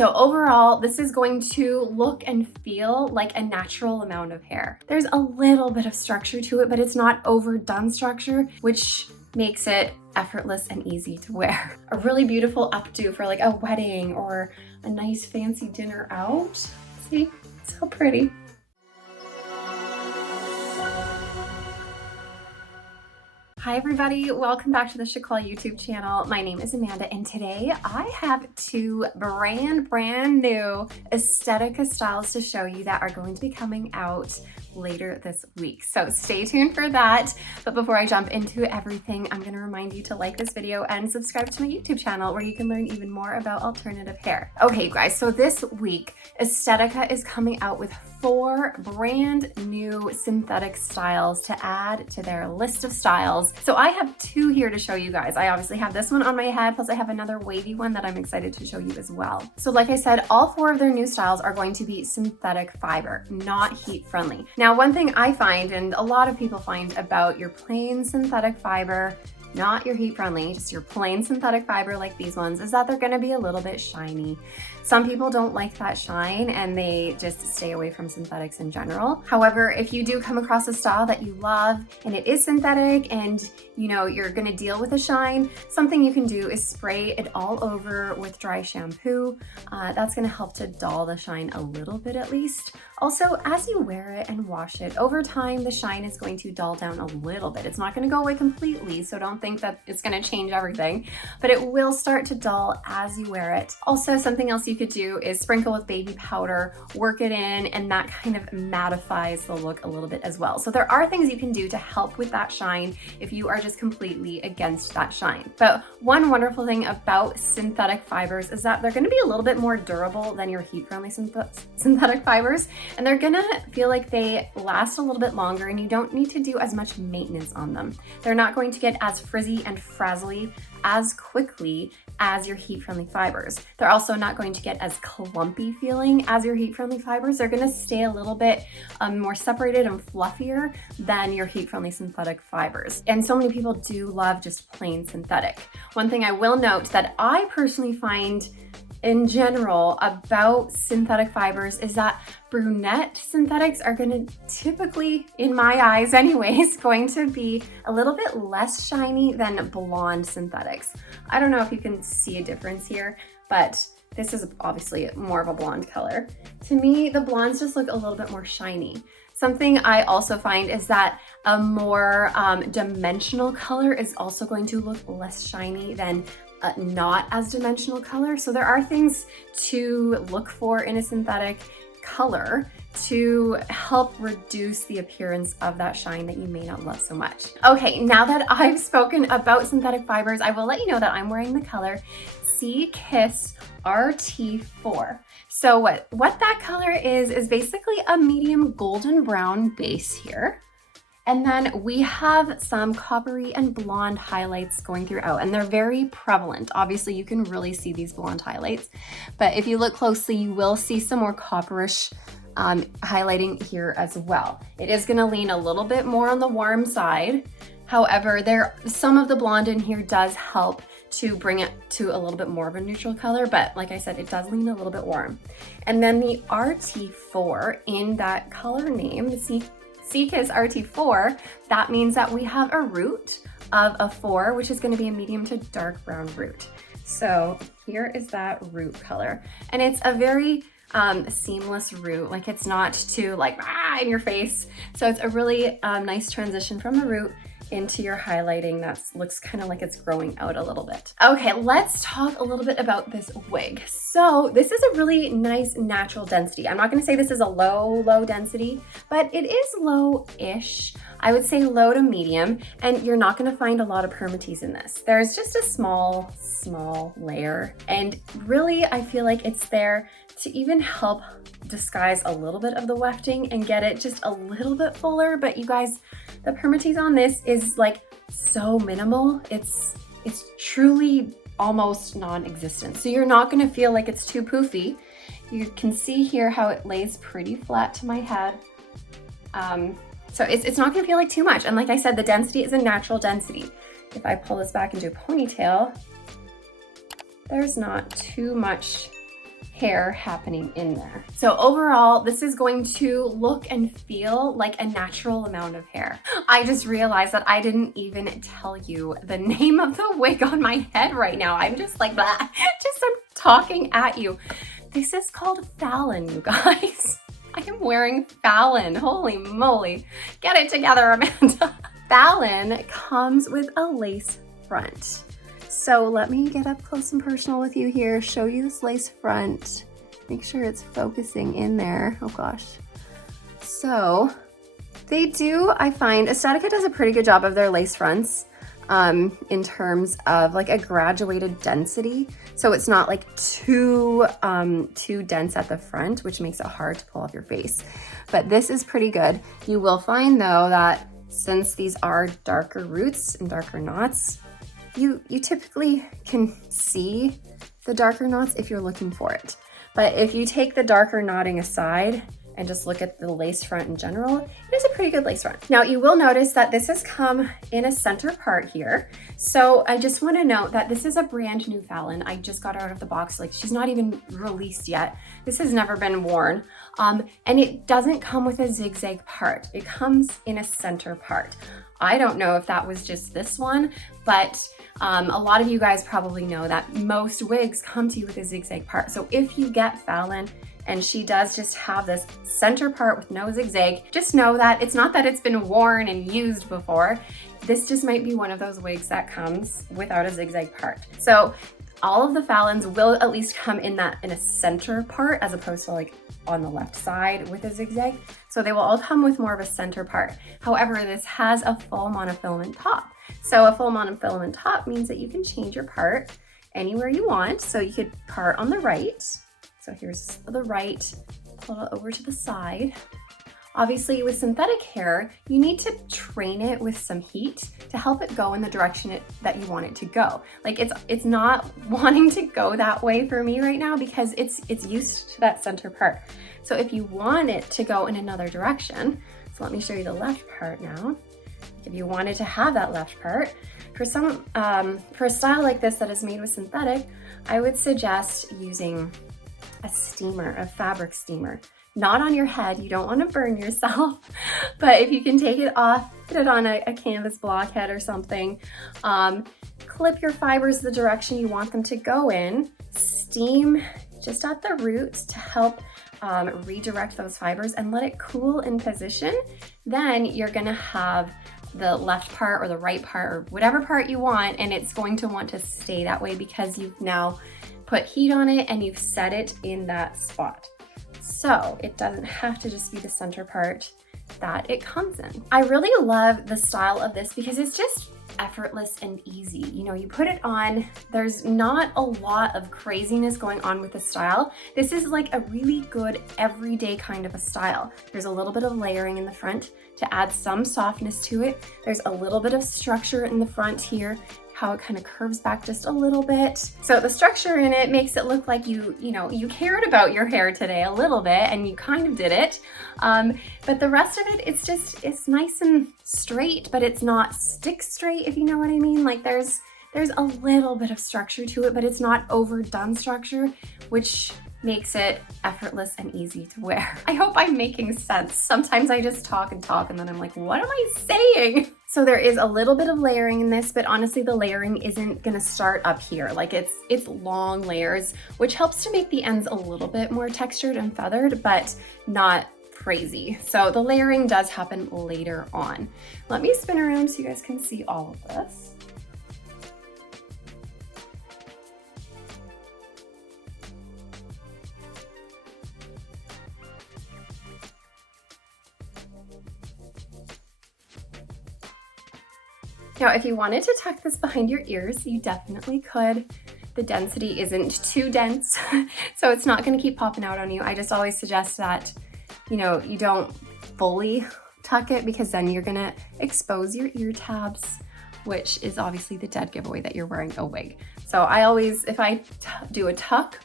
So overall, this is going to look and feel like a natural amount of hair. There's a little bit of structure to it, but it's not overdone structure, which makes it effortless and easy to wear. A really beautiful updo for like a wedding or a nice fancy dinner out. See, so pretty. Hi everybody, welcome back to the Chiquel YouTube channel. My name is Amanda and today I have two brand new Estetica styles to show you that are going to be coming out later this week. So stay tuned for that. But before I jump into everything, I'm going to remind you to like this video and subscribe to my YouTube channel where you can learn even more about alternative hair. Okay, you guys, so this week Estetica is coming out with 4 brand new synthetic styles to add to their list of styles. So I have 2 here to show you guys. I obviously have this one on my head, plus I have another wavy one that I'm excited to show you as well. So like I said, all 4 of their new styles are going to be synthetic fiber, not heat friendly. Now, one thing I find, and a lot of people find about your plain synthetic fiber, not your heat friendly, just your plain synthetic fiber like these ones, is that they're gonna be a little bit shiny. Some people don't like that shine and they just stay away from synthetics in general. However, if you do come across a style that you love and it is synthetic and you know you're gonna deal with a shine, something you can do is spray it all over with dry shampoo. That's gonna help to dull the shine a little bit at least. Also, as you wear it and wash it, over time the shine is going to dull down a little bit. It's not gonna go away completely, so don't think that it's gonna change everything, but it will start to dull as you wear it. Also, something else you could do is sprinkle with baby powder, work it in, and that kind of mattifies the look a little bit as well. So there are things you can do to help with that shine if you are just completely against that shine. But one wonderful thing about synthetic fibers is that they're gonna be a little bit more durable than your heat-friendly synthetic fibers, and they're gonna feel like they last a little bit longer and you don't need to do as much maintenance on them. They're not going to get as frizzy and frazzly as quickly as your heat-friendly fibers. They're also not going to get as clumpy feeling as your heat-friendly fibers. They're gonna stay a little bit more separated and fluffier than your heat-friendly synthetic fibers. And so many people do love just plain synthetic. One thing I will note that I personally find in general about synthetic fibers is that brunette synthetics are going to typically, in my eyes anyways, going to be a little bit less shiny than blonde synthetics. I don't know if you can see a difference here, but this is obviously more of a blonde color. To me, the blondes just look a little bit more shiny. Something I also find is that a more dimensional color is also going to look less shiny than not as dimensional color. So there are things to look for in a synthetic color to help reduce the appearance of that shine that you may not love so much. Okay, now that I've spoken about synthetic fibers, I will let you know that I'm wearing the color CKissRT4. So what that color is basically a medium golden brown base here. And then we have some coppery and blonde highlights going throughout, and they're very prevalent. Obviously, you can really see these blonde highlights, but if you look closely, you will see some more copperish highlighting here as well. It is gonna lean a little bit more on the warm side. However, some of the blonde in here does help to bring it to a little bit more of a neutral color, but like I said, it does lean a little bit warm. And then the RT4 in that color name, CKissRT4, that means that we have a root of a 4, which is going to be a medium to dark brown root. So here is that root color. And it's a very seamless root, like it's not too like in your face. So it's a really nice transition from the root into your highlighting that looks kind of like it's growing out a little bit. Okay, let's talk a little bit about this wig. So this is a really nice natural density. I'm not gonna say this is a low density, but it is low-ish. I would say low to medium, and you're not gonna find a lot of permatease in this. There's just a small layer, and really I feel like it's there to even help disguise a little bit of the wefting and get it just a little bit fuller. But you guys, the permatease on this is like so minimal. It's truly almost non-existent. So you're not gonna feel like it's too poofy. You can see here how it lays pretty flat to my head. So it's not gonna feel like too much. And like I said, the density is a natural density. If I pull this back into a ponytail, there's not too much hair happening in there. So overall, this is going to look and feel like a natural amount of hair. I just realized that I didn't even tell you the name of the wig on my head right now. I'm just like that, I'm talking at you. This is called Fallon, you guys. I am wearing Fallon, holy moly. Get it together, Amanda. Fallon comes with a lace front. So let me get up close and personal with you here, show you this lace front. Make sure it's focusing in there. Oh gosh. So they do, I find, Estetica does a pretty good job of their lace fronts in terms of like a graduated density. So it's not like too dense at the front, which makes it hard to pull off your face. But this is pretty good. You will find though that since these are darker roots and darker knots, you typically can see the darker knots if you're looking for it. But if you take the darker knotting aside and just look at the lace front in general, it is a pretty good lace front. Now you will notice that this has come in a center part here. So I just want to note that this is a brand new Fallon. I just got her out of the box, like she's not even released yet. This has never been worn. And it doesn't come with a zigzag part. It comes in a center part. I don't know if that was just this one, but a lot of you guys probably know that most wigs come to you with a zigzag part. So if you get Fallon and she does just have this center part with no zigzag, just know that it's not that it's been worn and used before. This just might be one of those wigs that comes without a zigzag part. So all of the Fallons will at least come in a center part as opposed to like on the left side with a zigzag. So they will all come with more of a center part. However, this has a full monofilament top. So a full monofilament top means that you can change your part anywhere you want. So you could part on the right. So here's the right, pull it over to the side. Obviously with synthetic hair, you need to train it with some heat to help it go in the direction that you want it to go. Like it's not wanting to go that way for me right now because it's used to that center part. So if you want it to go in another direction, so let me show you the left part now. If you wanted to have that left part, for a style like this that is made with synthetic, I would suggest using a steamer, a fabric steamer. Not on your head, you don't want to burn yourself, but if you can take it off, put it on a canvas blockhead or something, clip your fibers the direction you want them to go in, steam just at the roots to help redirect those fibers and let it cool in position. Then you're gonna have the left part or the right part or whatever part you want, and it's going to want to stay that way because you've now put heat on it and you've set it in that spot. So it doesn't have to just be the center part that it comes in. I really love the style of this because it's just effortless and easy. You know, you put it on, there's not a lot of craziness going on with the style. This is like a really good everyday kind of a style. There's a little bit of layering in the front to add some softness to it. There's a little bit of structure in the front here, how it kind of curves back just a little bit. So the structure in it makes it look like you cared about your hair today a little bit and you kind of did it. But the rest of it, it's nice and straight, but it's not stick straight, if you know what I mean. Like there's a little bit of structure to it, but it's not overdone structure, which makes it effortless and easy to wear. I hope I'm making sense. Sometimes I just talk and then I'm like, what am I saying? So there is a little bit of layering in this, but honestly the layering isn't gonna start up here. Like it's long layers, which helps to make the ends a little bit more textured and feathered, but not crazy. So the layering does happen later on. Let me spin around so you guys can see all of this. Now, if you wanted to tuck this behind your ears, you definitely could. The density isn't too dense, so it's not gonna keep popping out on you. I just always suggest that, you don't fully tuck it because then you're gonna expose your ear tabs, which is obviously the dead giveaway that you're wearing a wig. So I always, if I do a tuck,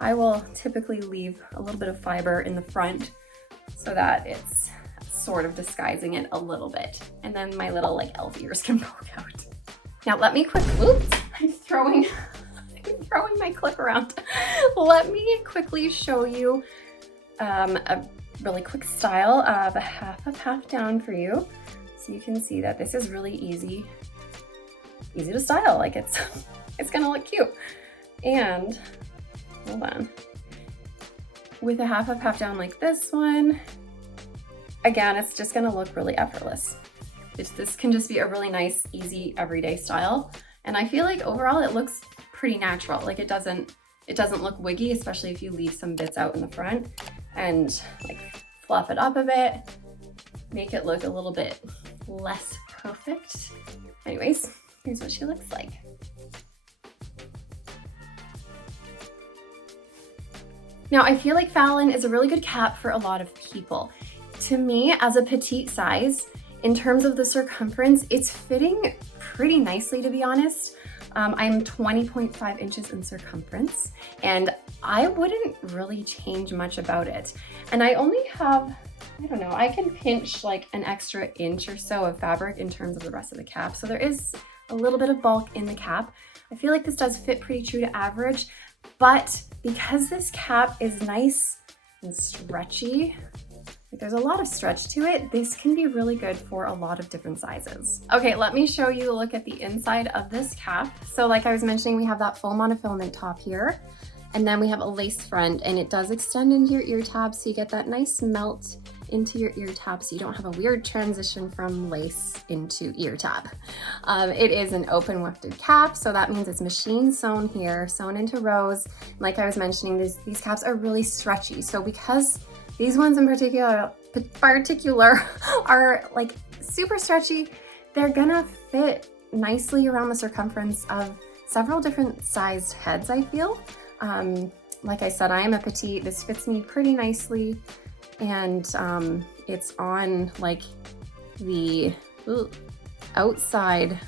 I will typically leave a little bit of fiber in the front so that it's sort of disguising it a little bit. And then my little like elf ears can poke out. Now let me oops, I'm throwing throwing my clip around. Let me quickly show you a really quick style of a half down for you. So you can see that this is really easy to style. Like it's gonna look cute. And hold on. With a half down like this one, again, it's just gonna look really effortless. This can just be a really nice, easy, everyday style. And I feel like overall it looks pretty natural. Like it doesn't look wiggy, especially if you leave some bits out in the front and like fluff it up a bit, make it look a little bit less perfect. Anyways, here's what she looks like. Now, I feel like Fallon is a really good cap for a lot of people. To me, as a petite size, in terms of the circumference, it's fitting pretty nicely, to be honest. I'm 20.5 inches in circumference, and I wouldn't really change much about it. And I only have, I don't know, I can pinch like an extra inch or so of fabric in terms of the rest of the cap. So there is a little bit of bulk in the cap. I feel like this does fit pretty true to average, but because this cap is nice and stretchy, like there's a lot of stretch to it, this can be really good for a lot of different sizes. Okay, let me show you a look at the inside of this cap. So like I was mentioning, we have that full monofilament top here, and then we have a lace front, and it does extend into your ear tab, so you get that nice melt into your ear tab, so you don't have a weird transition from lace into ear tab. It is an open wefted cap, so that means it's machine sewn here, sewn into rows. Like I was mentioning, these caps are really stretchy. So because these ones in particular are like super stretchy, they're gonna fit nicely around the circumference of several different sized heads, I feel. Like I said, I am a petite. This fits me pretty nicely. And it's on like the outside.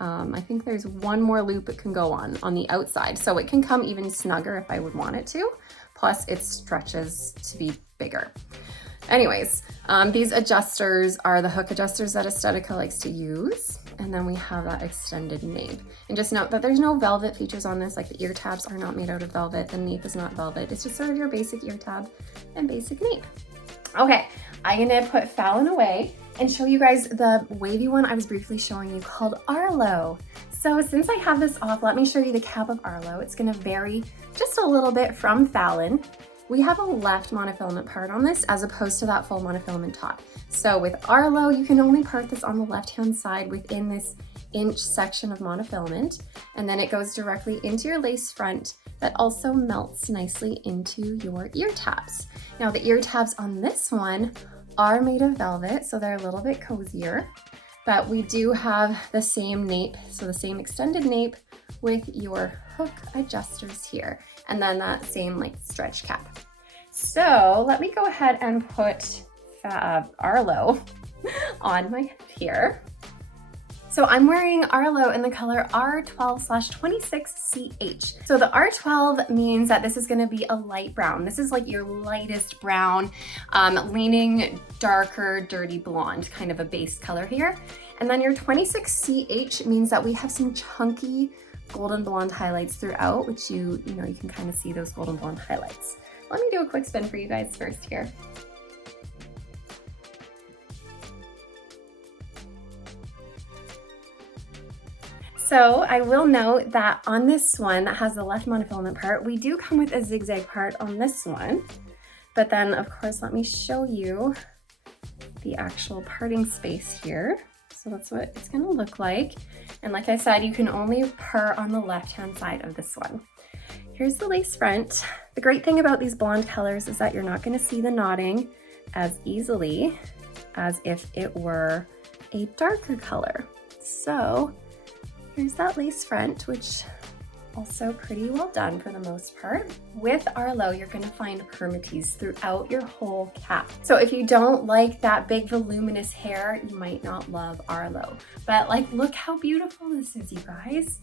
I think there's one more loop it can go on the outside. So it can come even snugger if I would want it to. Plus it stretches to be bigger. Anyways, these adjusters are the hook adjusters that Estetica likes to use. And then we have that extended nape. And just note that there's no velvet features on this, like the ear tabs are not made out of velvet, the nape is not velvet. It's just sort of your basic ear tab and basic nape. Okay, I'm gonna put Fallon away and show you guys the wavy one I was briefly showing you called Arlo. So since I have this off, let me show you the cap of Arlo. It's gonna vary just a little bit from Fallon. We have a left monofilament part on this as opposed to that full monofilament top. So with Arlo, you can only part this on the left-hand side within this inch section of monofilament, and then it goes directly into your lace front that also melts nicely into your ear tabs. Now the ear tabs on this one are made of velvet, so they're a little bit cozier, but we do have the same nape, so the same extended nape with your hook adjusters here, and then that same like stretch cap. So let me go ahead and put Arlo on my head here. So I'm wearing Arlo in the color R12/26CH. So the R12 means that this is gonna be a light brown. This is like your lightest brown, leaning darker, dirty blonde, kind of a base color here. And then your 26CH means that we have some chunky golden blonde highlights throughout, which you can kind of see those golden blonde highlights. Let me do a quick spin for you guys first here. So I will note that on this one that has the left monofilament part, we do come with a zigzag part on this one. But then of course, let me show you the actual parting space here. So that's what it's gonna look like. And like I said, you can only part on the left-hand side of this one. Here's the lace front. The great thing about these blonde colors is that you're not gonna see the knotting as easily as if it were a darker color. So here's that lace front, which also pretty well done for the most part. With Arlo, you're gonna find permatease throughout your whole cap. So if you don't like that big voluminous hair, you might not love Arlo. But like, look how beautiful this is, you guys.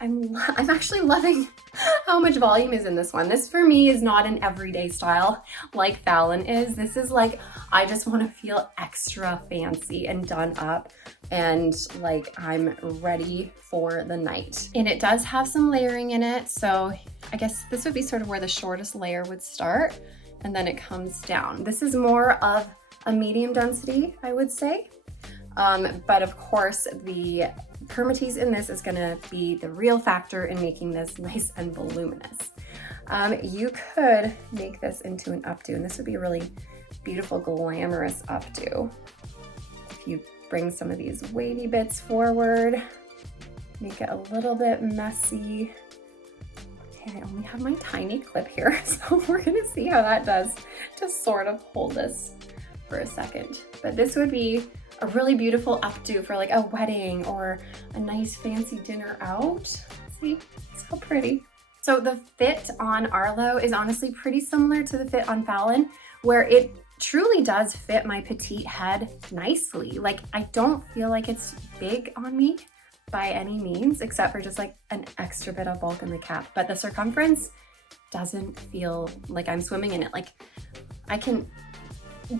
I'm actually loving how much volume is in this one. This for me is not an everyday style like Fallon is. This is like, I just want to feel extra fancy and done up and like I'm ready for the night. And it does have some layering in it. So I guess this would be sort of where the shortest layer would start and then it comes down. This is more of a medium density, I would say. But of course the permatease in this is gonna be the real factor in making this nice and voluminous. You could make this into an updo, and this would be a really beautiful, glamorous updo. If you bring some of these wavy bits forward, make it a little bit messy. Okay, I only have my tiny clip here, so we're gonna see how that does to sort of hold this for a second. But this would be a really beautiful updo for like a wedding or a nice fancy dinner out. See, it's so pretty. So the fit on Arlo is honestly pretty similar to the fit on Fallon, where it truly does fit my petite head nicely. Like I don't feel like it's big on me by any means, except for just like an extra bit of bulk in the cap. But the circumference doesn't feel like I'm swimming in it. Like I can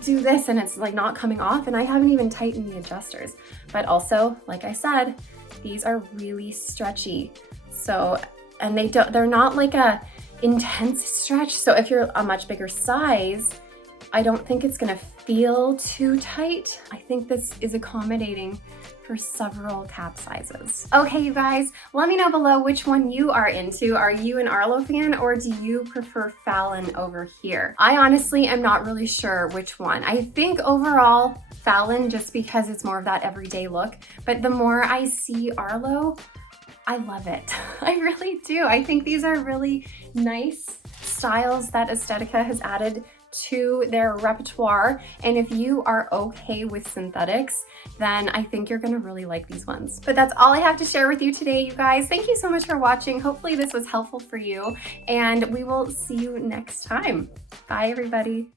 do this and it's like not coming off, and I haven't even tightened the adjusters. But also, like I said, these are really stretchy. So, and they're not like a intense stretch. So if you're a much bigger size, I don't think it's gonna feel too tight. I think this is accommodating for several cap sizes. Okay, you guys, let me know below which one you are into. Are you an Arlo fan or do you prefer Fallon over here? I honestly am not really sure which one. I think overall Fallon, just because it's more of that everyday look, but the more I see Arlo, I love it. I really do. I think these are really nice styles that Estetica has added to their repertoire. And if you are okay with synthetics, then I think you're gonna really like these ones. But that's all I have to share with you today, you guys. Thank you so much for watching. Hopefully this was helpful for you, and we will see you next time. Bye, everybody.